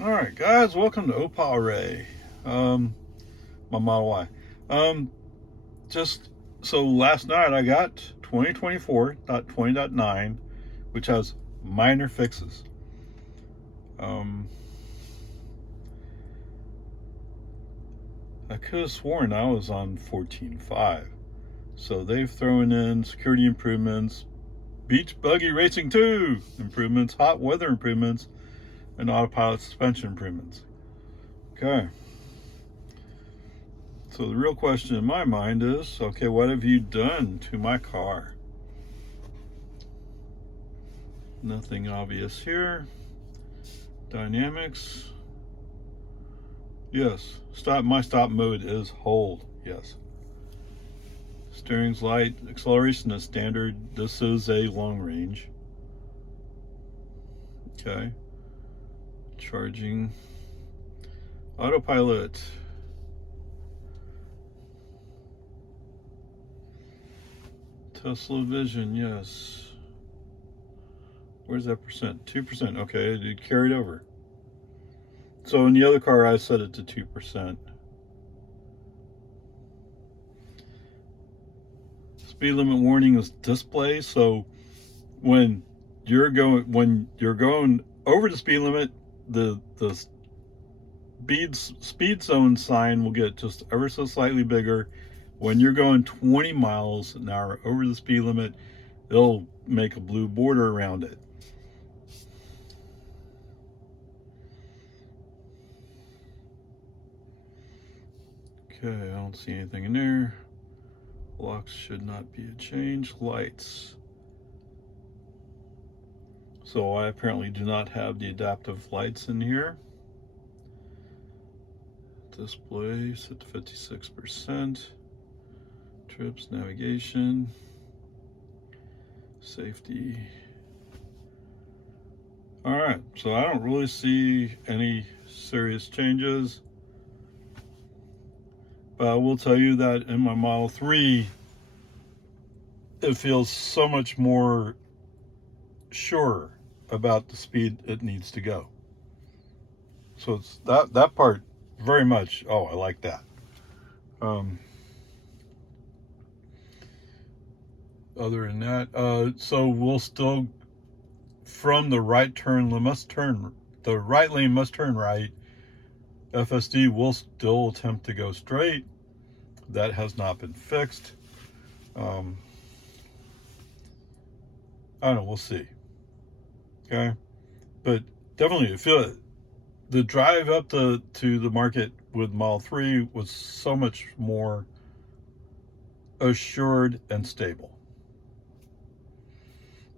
Alright guys, welcome to Oparay. My Model Y. Just so last night I got 2024.20.9, which has minor fixes. I could have sworn I was on 14.5. So they've thrown in security improvements, beach buggy racing 2 improvements, hot weather improvements, and autopilot suspension improvements. Okay. So the real question in my mind is, okay, what have you done to my car? Nothing obvious here. Dynamics. Yes. My stop mode is hold. Yes. Steering's light. Acceleration is standard. This is a long range. Okay. Charging. Autopilot. Tesla Vision, yes. Where's that percent? 2%. Okay, it carried over. So in the other car, I set it to 2%. Speed limit warning is display. So when you're going over the speed limit, the speed zone sign will get just ever so slightly bigger. When you're going 20 miles an hour over the speed limit, it'll make a blue border around it. Okay, I don't see anything in there. Locks should not be a change. Lights. So I apparently do not have the adaptive lights in here. Display set to 56%. Trips, navigation, safety. All right, so I don't really see any serious changes. But I will tell you that in my Model 3, it feels so much more sure about the speed it needs to go. So it's that part very much, oh, I like that. Other than that, so we'll still, from the right lane must turn right. FSD will still attempt to go straight. That has not been fixed. I don't know, we'll see. Okay, but definitely feel the drive up to the market with Model 3 was so much more assured and stable.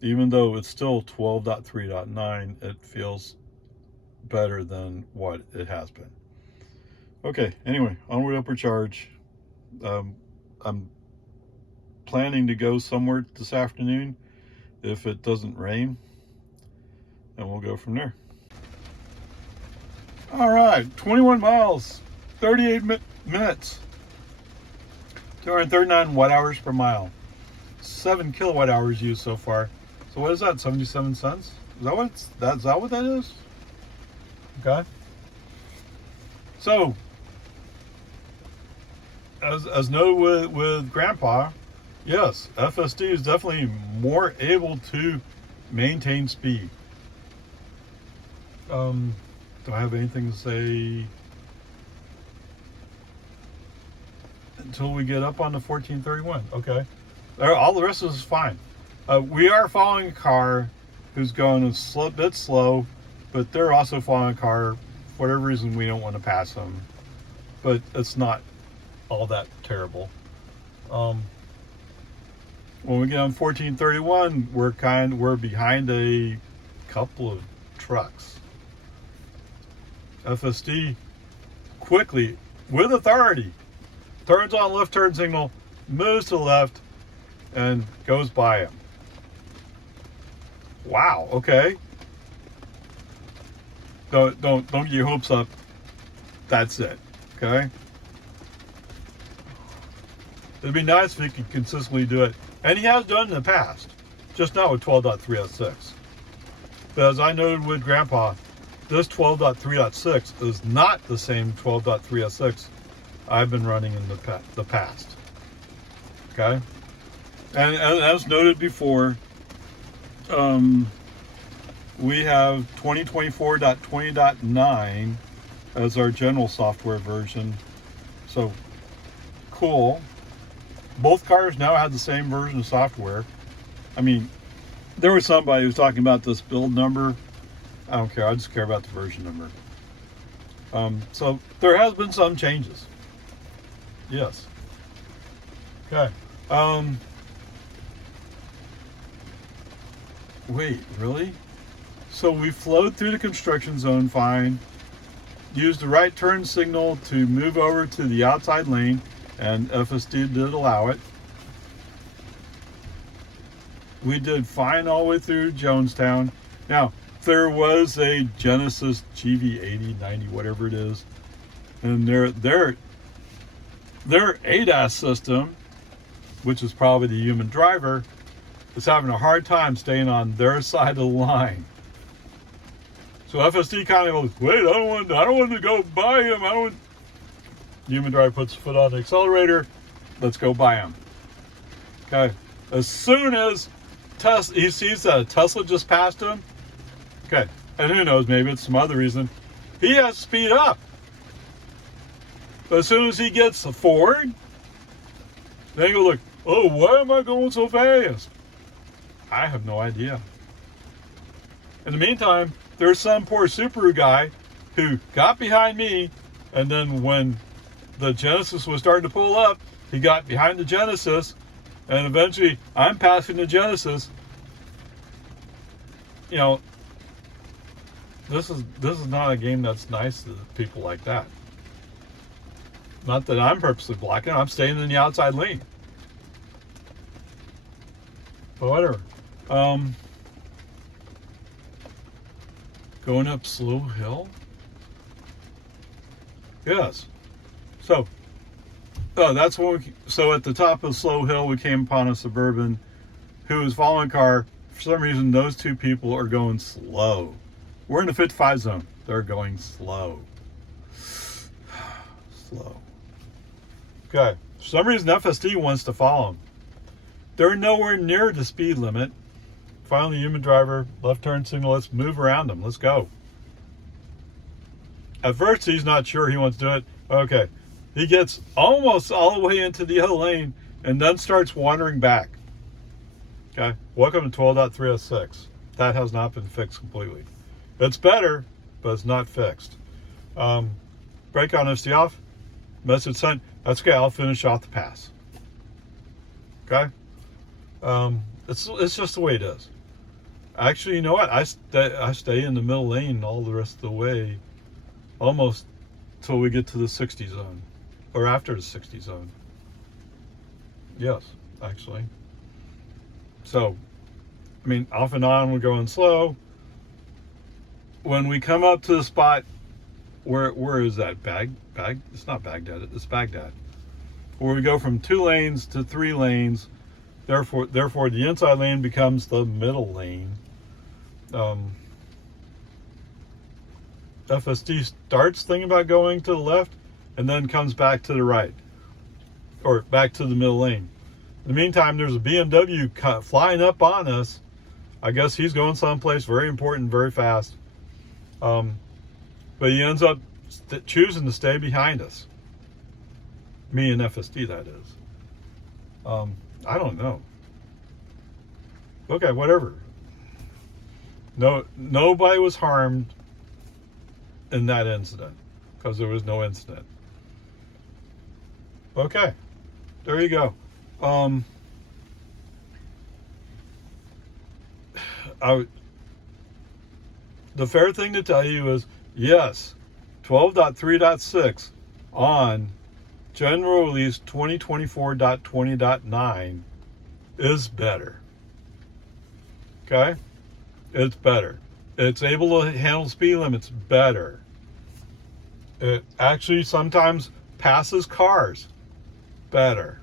Even though it's still 12.3.9, it feels better than what it has been. Okay, anyway, onward SuperCharge. I'm planning to go somewhere this afternoon if it doesn't rain, and we'll go from there. All right, 21 miles, 38 minutes, 239 watt hours per mile, 7 kilowatt hours used so far. So what is that, 77 cents? Is that what that is? Okay. So, as noted with Grandpa, yes, FSD is definitely more able to maintain speed. Do I have anything to say until we get up on the 1431? Okay. All the rest of this is fine. We are following a car who's going a bit slow, but they're also following a car. For whatever reason, we don't want to pass them. But it's not all that terrible. When we get on 1431, we're behind a couple of trucks. FSD quickly, with authority, turns on left turn signal, moves to the left, and goes by him. Wow. Okay. Don't get your hopes up. That's it. Okay. It'd be nice if he could consistently do it, and he has done in the past, just not with 12.306. But as I noted with Grandpa, this 12.3.6 is not the same 12.3.6 I've been running in the past. Okay? And as noted before, we have 2024.20.9 as our general software version. So, cool. Both cars now have the same version of software. I mean, there was somebody who was talking about this build number. I don't care. I just care about the version number. So there has been some changes. Yes. Okay. Wait, really? So we flowed through the construction zone fine, used the right turn signal to move over to the outside lane, and FSD did allow it. We did fine all the way through Jonestown. Now, there was a Genesis GV80, 90, whatever it is, and their ADAS system, which is probably the human driver, is having a hard time staying on their side of the line. So FSD kind of goes, wait, I don't want to go by him. Human driver puts his foot on the accelerator. Let's go by him. Okay. As soon as he sees that a Tesla just passed him, okay, and who knows, maybe it's some other reason, he has to speed up. But as soon as he gets forward, then you look, oh, why am I going so fast? I have no idea. In the meantime, there's some poor Subaru guy who got behind me, and then when the Genesis was starting to pull up, he got behind the Genesis, and eventually I'm passing the Genesis. You know, this is not a game that's nice to people like that. Not that I'm purposely blocking, I'm staying in the outside lane. But whatever. Going up slow hill? Yes. So that's when so at the top of slow hill we came upon a Suburban who was following a car. For some reason those two people are going slow. We're in the 55 zone. They're going slow. Slow. Okay. For some reason FSD wants to follow them. They're nowhere near the speed limit. Finally, human driver, left turn signal, let's move around them. Let's go. At first, he's not sure he wants to do it. Okay. He gets almost all the way into the other lane and then starts wandering back. Okay. Welcome to 12.306. That has not been fixed completely. It's better, but it's not fixed. Brake on FSD off. Message sent. That's okay. I'll finish off the pass. Okay. It's just the way it is. Actually, you know what? I stay in the middle lane all the rest of the way, almost till we get to the 60 zone, or after the 60 zone. Yes, actually. So, I mean, off and on we're going slow. When we come up to the spot, where is that? Bag? It's not Baghdad. It's Baghdad. Where we go from 2 lanes to 3 lanes. Therefore, the inside lane becomes the middle lane. FSD starts thinking about going to the left and then comes back to the right, or back to the middle lane. In the meantime, there's a BMW flying up on us. I guess he's going someplace very important, very fast. But he ends up choosing to stay behind us. Me and FSD, that is. I don't know. Okay, whatever. No, nobody was harmed in that incident because there was no incident. Okay, there you go. The fair thing to tell you is, yes, 12.3.6 on General Release 2024.20.9 is better. Okay? It's better. It's able to handle speed limits better. It actually sometimes passes cars better.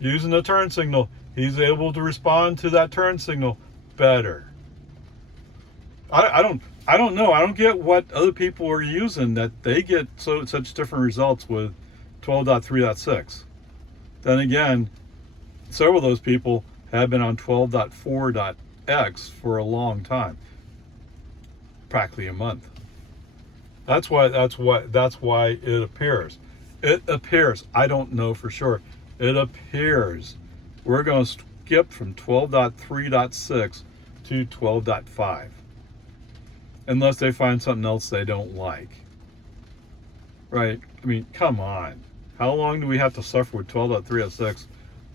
Using the turn signal, he's able to respond to that turn signal better. I don't know. I don't get what other people are using that they get such different results with 12.3.6. Then again, several of those people have been on 12.4.x for a long time, practically a month. That's why it appears. It appears. I don't know for sure. It appears we're going to skip from 12.3.6 to 12.5. Unless they find something else they don't like. Right? I mean, come on. How long do we have to suffer with 12.3.6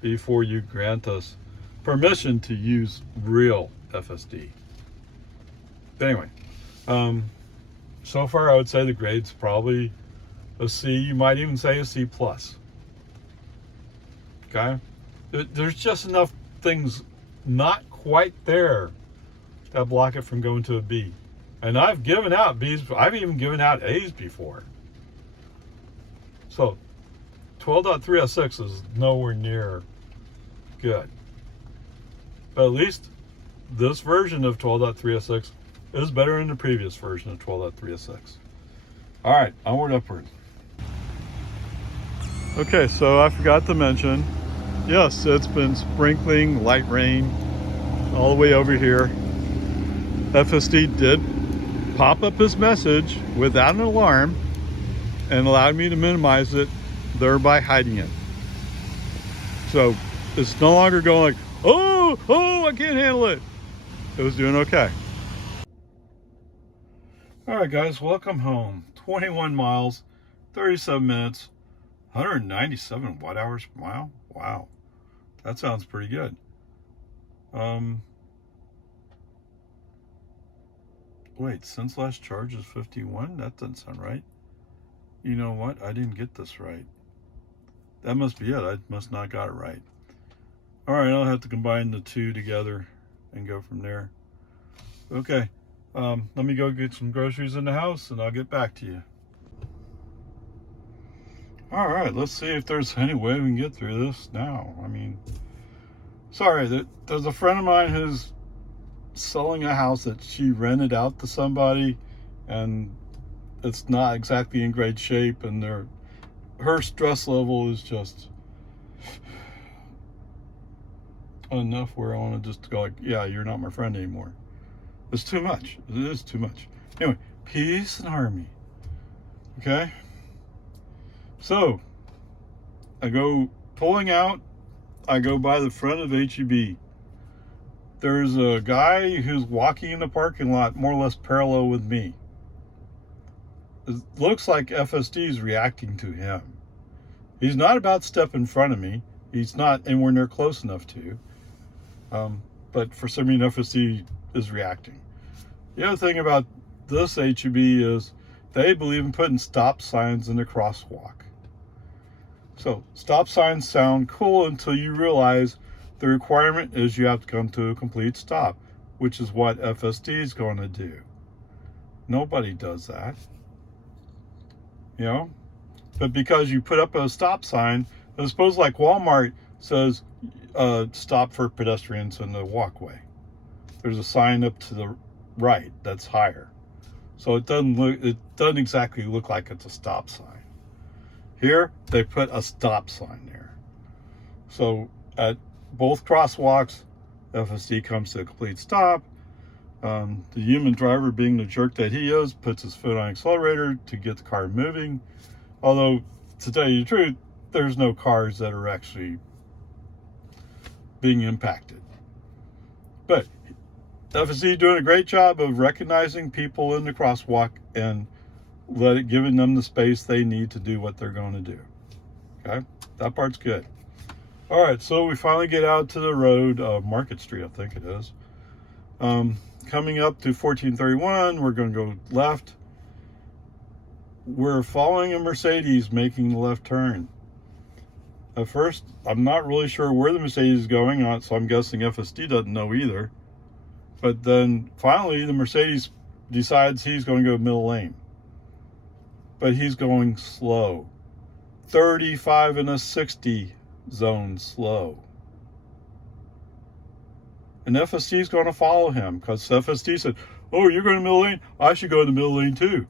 before you grant us permission to use real FSD? But anyway, so far I would say the grade's probably a C. You might even say a C+. Okay? There's just enough things not quite there that block it from going to a B. And I've given out B's. I've even given out A's before. So 12.306 is nowhere near good. But at least this version of 12.306 is better than the previous version of 12.306. All right, onward, upward. Okay, so I forgot to mention, yes, it's been sprinkling light rain all the way over here. FSD did pop up this message without an alarm and allowed me to minimize it, thereby hiding it. So it's no longer going like, oh, I can't handle it. It was doing okay. All right, guys, welcome home. 21 miles, 37 minutes, 197 watt hours per mile. Wow, that sounds pretty good. Wait, since last charge is 51? That doesn't sound right. You know what? I didn't get this right. That must be it. I must not got it right. All right, I'll have to combine the two together and go from there. Okay, let me go get some groceries in the house and I'll get back to you. All right, let's see if there's any way we can get through this now. I mean, sorry, there's a friend of mine who's selling a house that she rented out to somebody, and it's not exactly in great shape, and her stress level is just enough where I want to just go like, yeah, you're not my friend anymore. It's too much. It is too much. Anyway, peace and harmony. Okay, so I go pulling out. I go by the front of HEB. There's a guy who's walking in the parking lot more or less parallel with me. It looks like FSD is reacting to him. He's not about to step in front of me. He's not anywhere near close enough to. But for some reason, FSD is reacting. The other thing about this HEB is they believe in putting stop signs in the crosswalk. So stop signs sound cool until you realize the requirement is you have to come to a complete stop, which is what FSD is going to do. Nobody does that, you know? But because you put up a stop sign, I suppose like Walmart says, stop for pedestrians in the walkway. There's a sign up to the right that's higher. So it doesn't exactly look like it's a stop sign. Here, they put a stop sign there. So at both crosswalks, FSD comes to a complete stop. The human driver, being the jerk that he is, puts his foot on the accelerator to get the car moving. Although, to tell you the truth, there's no cars that are actually being impacted. But FSD doing a great job of recognizing people in the crosswalk and giving them the space they need to do what they're going to do. Okay, that part's good. All right, so we finally get out to the road, Market Street, I think it is. Coming up to 1431, we're going to go left. We're following a Mercedes making the left turn. At first, I'm not really sure where the Mercedes is going on, so I'm guessing FSD doesn't know either. But then finally, the Mercedes decides he's going to go middle lane. But he's going slow. 35 and a 60 zone slow. And FSD is going to follow him because FSD said, oh, you're going to the middle lane, I should go in the middle lane too.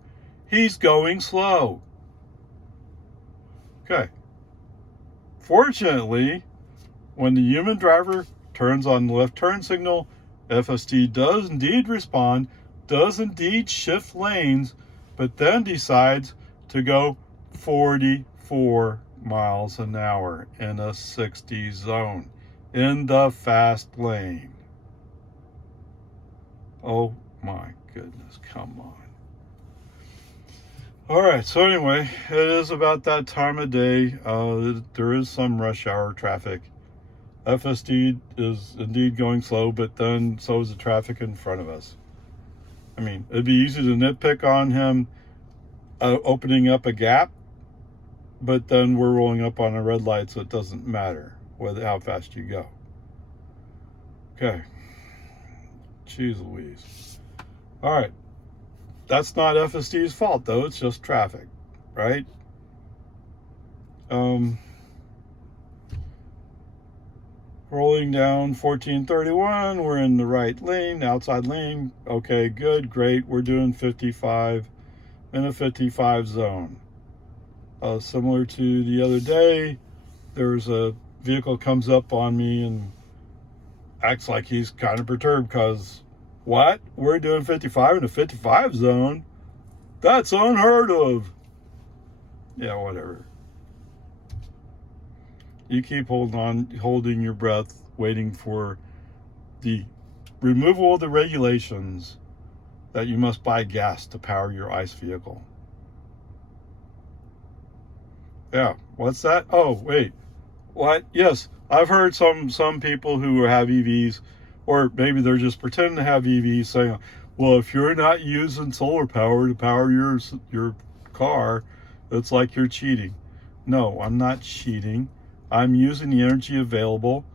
He's going slow. Okay. Fortunately, when the human driver turns on the left turn signal, FSD does indeed respond, does indeed shift lanes, but then decides to go 44 miles an hour in a 60 zone in the fast lane. Oh my goodness, come on. All right, so anyway, it is about that time of day. There is some rush hour traffic. FSD is indeed going slow, but then so is the traffic in front of us. I mean, it'd be easy to nitpick on him opening up a gap, but then we're rolling up on a red light, so it doesn't matter how fast you go. Okay. Jeez Louise. All right. That's not FSD's fault, though. It's just traffic, right? Rolling down 1431, we're in the right lane, outside lane. Okay, good, great. We're doing 55 in a 55 zone. Similar to the other day, there's a vehicle comes up on me and acts like he's kind of perturbed because, what? We're doing 55 in a 55 zone? That's unheard of. Yeah, whatever. You keep holding your breath, waiting for the removal of the regulations that you must buy gas to power your ICE vehicle. Yeah, what's that? Oh, wait. What? Yes, I've heard some people who have EVs, or maybe they're just pretending to have EVs, saying, well, if you're not using solar power to power your car, it's like you're cheating. No, I'm not cheating. I'm using the energy available,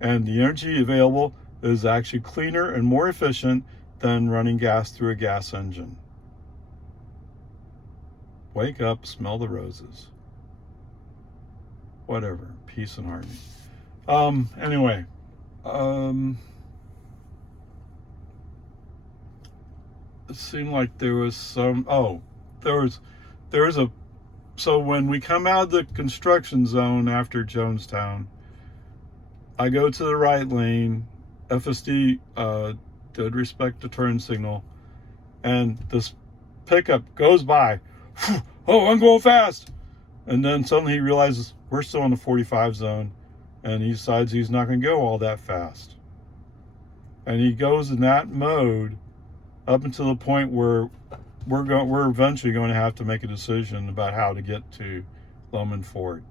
and the energy available is actually cleaner and more efficient than running gas through a gas engine. Wake up, smell the roses. Whatever, peace and harmony. Anyway, it seemed like there was some, so when we come out of the construction zone after Jonestown, I go to the right lane. FSD did respect the turn signal, and this pickup goes by. Oh, I'm going fast. And then suddenly he realizes we're still in the 45 zone, and he decides he's not going to go all that fast. And he goes in that mode up until the point where we're eventually going to have to make a decision about how to get to Loman Ford.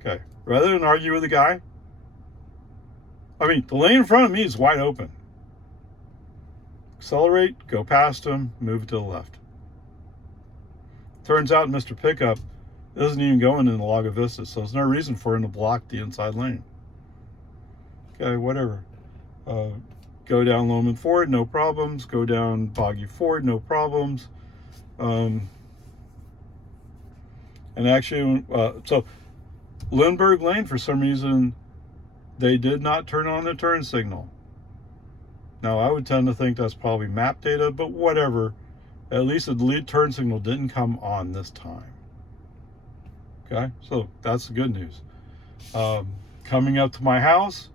Okay, rather than argue with the guy, I mean, the lane in front of me is wide open. Accelerate, go past him, move to the left. Turns out Mr. Pickup isn't even going in the Lago Vista, so there's no reason for him to block the inside lane. Okay, whatever. Go down Loman Ford, no problems. Go down Boggy Ford, no problems. And actually, so Lindbergh Lane, for some reason, they did not turn on the turn signal. Now, I would tend to think that's probably map data, but whatever. At least the lead turn signal didn't come on this time. Okay, so that's the good news. Coming up to my house,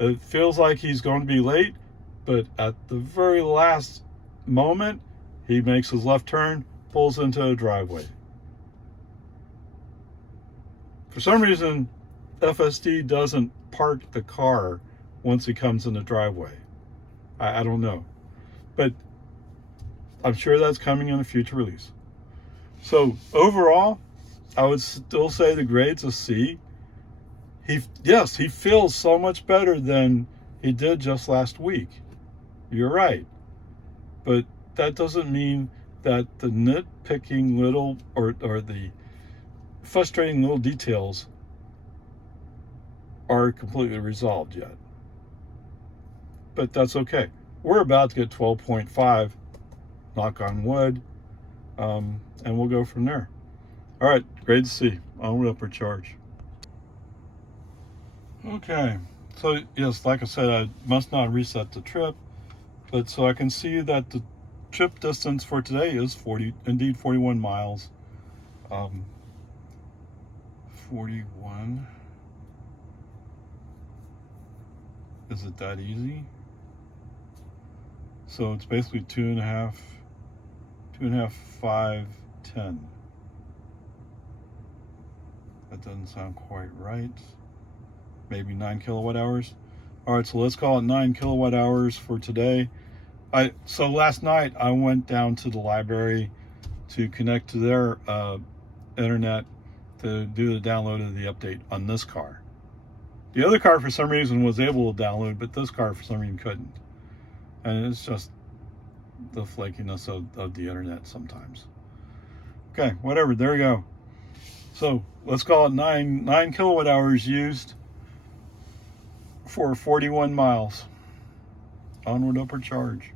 it feels like he's going to be late, but at the very last moment, he makes his left turn, pulls into a driveway. For some reason, FSD doesn't park the car once he comes in the driveway. I don't know. But I'm sure that's coming in a future release. So overall, I would still say the grade's a C. He feels so much better than he did just last week. You're right. But that doesn't mean that the nitpicking little or the frustrating little details are completely resolved yet. But that's okay. We're about to get 12.5, knock on wood, and we'll go from there. All right, grade C, onward upward charge. Okay, so yes, like I said, I must not reset the trip But so I can see that the trip distance for today is 41 miles. 41. Is it that easy? So it's basically 2.5, 5, 10. That doesn't sound quite right. Maybe 9 kilowatt hours. All right, so let's call it 9 kilowatt hours for today. So last night I went down to the library to connect to their internet to do the download of the update on this car. The other car for some reason was able to download, but this car for some reason couldn't. And it's just the flakiness of the internet sometimes. Okay, whatever, there we go. So let's call it 9 kilowatt hours used for 41 miles. Onward, upward charge.